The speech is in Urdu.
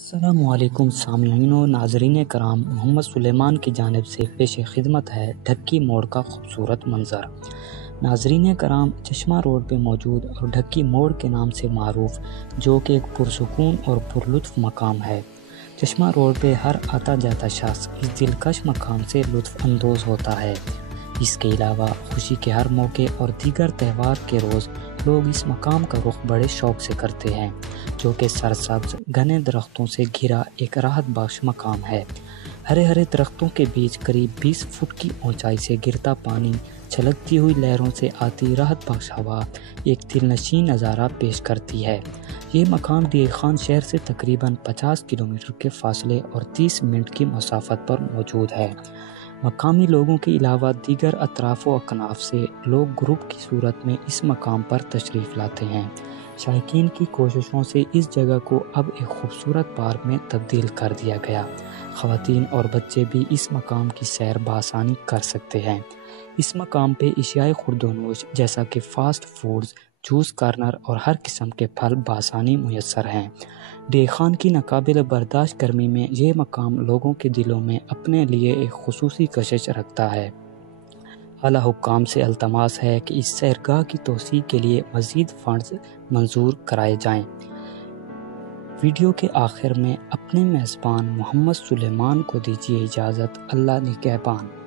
السلام علیکم سامعین و ناظرین کرام، محمد سلیمان کی جانب سے پیش خدمت ہے ڈھکی موڑ کا خوبصورت منظر۔ ناظرین کرام، چشمہ روڈ پہ موجود اور ڈھکی موڑ کے نام سے معروف، جو کہ ایک پرسکون اور پرلطف مقام ہے۔ چشمہ روڈ پہ ہر آتا جاتا شخص اس دلکش مقام سے لطف اندوز ہوتا ہے۔ اس کے علاوہ خوشی کے ہر موقع اور دیگر تہوار کے روز لوگ اس مقام کا رخ بڑے شوق سے کرتے ہیں، جو کہ سرسبز گھنے درختوں سے گھرا ایک راحت بخش مقام ہے۔ ہرے ہرے درختوں کے بیچ قریب 20 فٹ کی اونچائی سے گرتا پانی، چھلکتی ہوئی لہروں سے آتی راحت بخش ہوا ایک دلنشین نظارہ پیش کرتی ہے۔ یہ مقام ڈیگ خان شہر سے تقریباً 50 کلومیٹر کے فاصلے اور 30 منٹ کی مسافت پر موجود ہے۔ مقامی لوگوں کے علاوہ دیگر اطراف و اکناف سے لوگ گروپ کی صورت میں اس مقام پر تشریف لاتے ہیں۔ شائقین کی کوششوں سے اس جگہ کو اب ایک خوبصورت پارک میں تبدیل کر دیا گیا۔ خواتین اور بچے بھی اس مقام کی سیر بآسانی کر سکتے ہیں۔ اس مقام پہ اشیاء خوردونوش جیسا کہ فاسٹ فوڈز، جوس کارنر اور ہر قسم کے پھل بآسانی میسر ہیں۔ ڈیگ خان کی ناقابل برداشت گرمی میں یہ مقام لوگوں کے دلوں میں اپنے لیے ایک خصوصی کشش رکھتا ہے۔ اعلیٰ حکام سے التماس ہے کہ اس سیرگاہ کی توسیع کے لیے مزید فنڈز منظور کرائے جائیں۔ ویڈیو کے آخر میں اپنے میزبان محمد سلیمان کو دیجیے اجازت۔ اللہ نگہبان۔